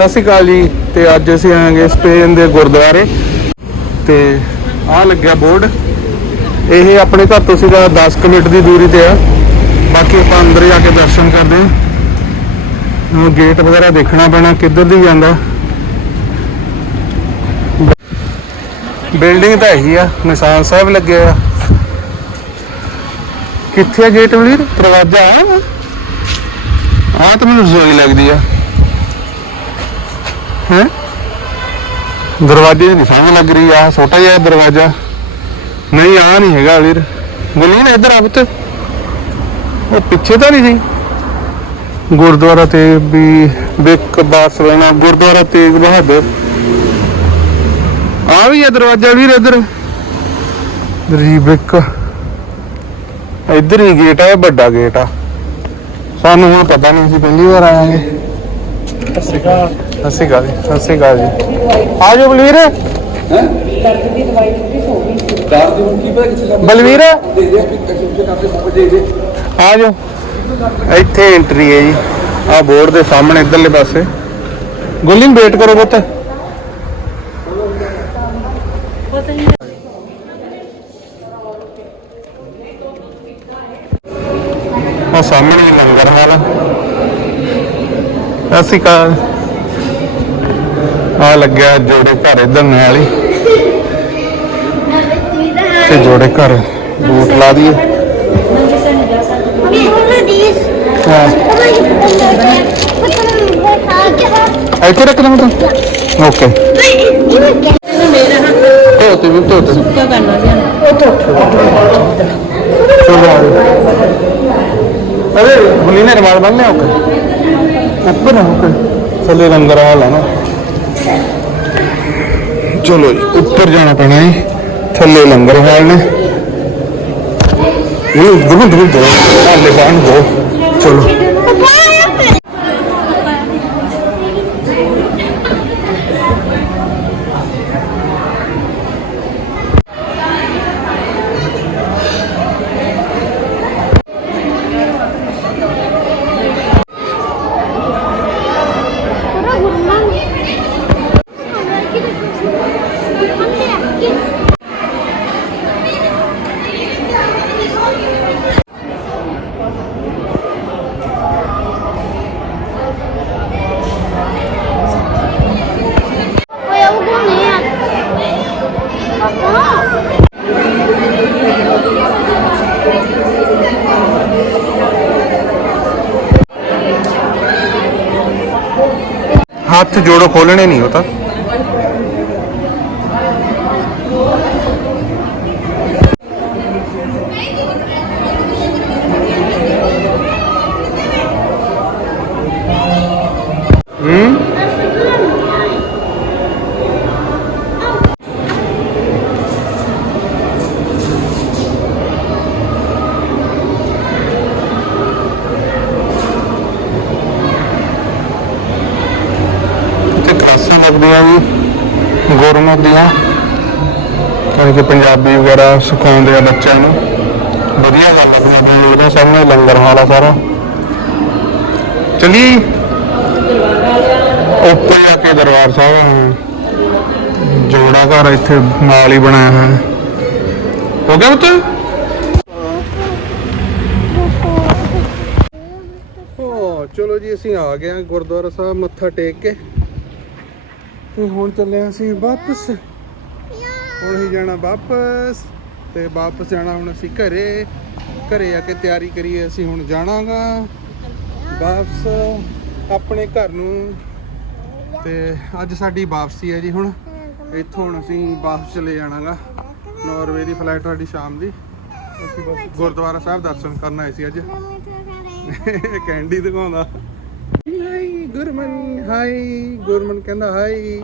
ਸਤਿ ਸ਼੍ਰੀ ਅਕਾਲ ਜੀ, ਤੇ ਅੱਜ ਅਸੀਂ ਆਏਗੇ ਸਪੇਨ ਦੇ ਗੁਰਦੁਆਰੇ। ਤੇ ਆਹ ਲੱਗਿਆ ਬੋਰਡ। ਇਹ ਆਪਣੇ ਘਰ ਤੋਂ ਸੀਗਾ 10 ਮਿੰਟ ਦੀ ਦੂਰੀ ਤੇ ਆ। ਬਾਕੀ ਆਪਾਂ ਅੰਦਰ ਜਾ ਕੇ ਦਰਸ਼ਨ ਕਰਦੇ ਹਾਂ। ਗੇਟ ਵਗੈਰਾ ਦੇਖਣਾ ਪੈਣਾ, ਕਿੱਧਰ ਦੀ ਜਾਂਦਾ। ਬਿਲਡਿੰਗ ਤਾਂ ਇਹੀ ਆ, ਨਿਸ਼ਾਨ ਸਾਹਿਬ ਲੱਗਿਆ ਆ। ਕਿੱਥੇ ਆ ਗੇਟ ਵੀਰ? ਦਰਵਾਜ਼ਾ ਆ। ਆਹ ਤਾਂ ਮੈਨੂੰ ਰਸੋਈ ਲੱਗਦੀ ਆ। ਹੈ? ਦਰਵਾਜ਼ੇ ਦੀ ਨਿਸ਼ਾਨ ਲੱਗ ਰਹੀ ਆ, ਛੋਟਾ ਜਿਹਾ ਦਰਵਾਜ਼ਾ। ਨਹੀਂ ਆ ਨਹੀਂ ਹੈਗਾ ਵੀਰ ਗੁਲੀਨ ਇੱਧਰ ਆ ਪੁੱਤ। ਉਹ ਪਿੱਛੇ ਤਾਂ ਨਹੀਂ ਸੀ? ਗੁਰਦੁਆਰਾ ਤੇ ਵੀ ਬਿਕ ਬਾਸਲਣਾ ਗੁਰਦੁਆਰਾ ਤੇਗ ਬਹਾਦਰ। ਆ ਵੀ ਹੈ ਦਰਵਾਜ਼ਾ ਵੀਰ, ਇੱਧਰ। ਰੀਬਿਕ ਇੱਧਰ ਹੀ ਗੇਟ ਆ ਵੱਡਾ ਗੇਟ ਆ। ਸਾਨੂੰ ਹੁਣ ਪਤਾ ਨਹੀਂ ਸੀ ਪਹਿਲੀ ਵਾਰ ਆਏ ਸਤਿ ਸ਼੍ਰੀ ਅਕਾਲ। ਸਤਿ ਸ਼੍ਰੀ ਅਕਾਲ ਜੀ, ਸਤਿ ਸ਼੍ਰੀ ਅਕਾਲ ਜੀ। ਆ ਜਾਓ ਬਲਵੀਰ। ਕਾਰ ਦੀ ਹੁਣ ਕੀ ਪਤਾ ਕਿਸੇ ਦਾ ਬਲਵੀਰ। ਦੇ ਦੇ ਪਿੱਛੇ ਕਰਦੇ ਸਭ ਦੇ ਦੇ ਜਾਓ। ਇੱਥੇ ਐਂਟਰੀ ਹੈ ਜੀ। ਆ ਬੋਰਡ ਦੇ ਸਾਹਮਣੇ ਇੱਧਰਲੇ ਪਾਸੇ। ਗੁੱਲਿੰਗ ਵੇਟ ਕਰੋ ਪੁੱਤ। ਆ ਸਾਹਮਣੇ ਲੰਗਰ ਹਾਲ ਅਸੀਂ ਕਾ ਆ ਲੱਗਿਆ ਜੋੜੇ ਘਰ ਇਧਰ ਨੇ ਵਾਲੀ। ਤੇ ਜੋੜੇ ਘਰ ਬੂਟ ਲਾ ਦਈਏ। ਇੱਥੇ ਰੱਖ ਲਵਾਂ ਤਾਂ ਓਕੇ। ਧੋਤੇ ਵੀ, ਧੋਤੇ। ਚਲੋ ਆ ਜਾਓ। ਅਰੇ ਬੁਲੀ ਨੇ ਰਮਾਲ ਬੰਨ ਲਿਆ ਓਕੇ। ਉੱਪਰ ਨਾ ਓਕੇ ਥੱਲੇ ਲੰਗਰ ਹਾਲ ਆ ਨਾ। ਚਲੋ ਜੀ, ਉੱਪਰ ਜਾਣਾ ਪੈਣਾ ਹੈ ਥੱਲੇ ਲੰਗਰ ਹਾਲ ਨੇ। ਇਹ ਦੁਰ ਦੁਰ ਦੋ ਹਾਲੇ ਬਾਣ ਦੋ ਚਲੋ। ਹੱਥ ਜੋੜੋ ਖੋਲਣੇ ਨਹੀਂ ਹੋਤਾ ਹੂੰ ਗੁਰਮਤ ਦੀਆਂ ਯਾਨੀ ਪੰਜਾਬੀ ਵਗੈਰਾ ਸਿਖਾਉਂਦੇ ਆ ਬੱਚਿਆਂ ਨੂੰ। ਵਧੀਆ ਗੱਲ ਆ ਪੰਜਾਬੀ ਉਹਦੇ ਸਾਹਮਣੇ ਲੰਗਰ ਹਾਲ ਸਾਰਾ। ਚਲਿਏ ਉੱਪਰ ਜਾ ਕੇ ਦਰਬਾਰ ਸਾਹਿਬ ਜੋੜਾ ਘਰ ਇੱਥੇ, ਨਾਲ ਹੀ ਬਣਾਇਆ ਹੋਇਆ। ਹੋ ਗਿਆ ਪੁੱਤ? ਚਲੋ ਜੀ, ਅਸੀਂ ਆ ਗਏ ਗੁਰਦੁਆਰਾ ਸਾਹਿਬ ਮੱਥਾ ਟੇਕ ਕੇ। ਤੇ ਹੁਣ ਚੱਲੇ ਅਸੀਂ ਵਾਪਸ। ਹੁਣ ਹੀ ਜਾਣਾ ਵਾਪਸ ਤੇ ਵਾਪਸ ਜਾਣਾ ਹੁਣ ਅਸੀਂ ਘਰੇ। ਘਰੇ ਆ ਕੇ ਤਿਆਰੀ ਕਰੀਏ ਅਸੀਂ ਹੁਣ ਜਾਣਾਗਾ। ਵਾਪਸ ਆਪਣੇ ਘਰ ਨੂੰ। ਤੇ ਅੱਜ ਸਾਡੀ ਵਾਪਸੀ ਹੈ ਜੀ ਹੁਣ। ਇੱਥੋਂ ਹੁਣ ਅਸੀਂ ਵਾਪਸ ਚਲੇ ਜਾਣਾਗਾ। ਨਾਰਵੇ ਦੀ ਫਲਾਈਟ ਸਾਡੀ ਸ਼ਾਮ ਦੀ। ਅਸੀਂ ਬਸ ਗੁਰਦੁਆਰਾ ਸਾਹਿਬ ਦਰਸ਼ਨ ਕਰਨ ਆਏ ਸੀ ਅੱਜ। ਕੈਂਡੀ ਦਿਖਾਉਂਦਾ। ਹਾਈ ਗੁਰਮਨ ਹਾਈ ਗੁਰਮਨ ਕਹਿੰਦਾ ਹਾਈ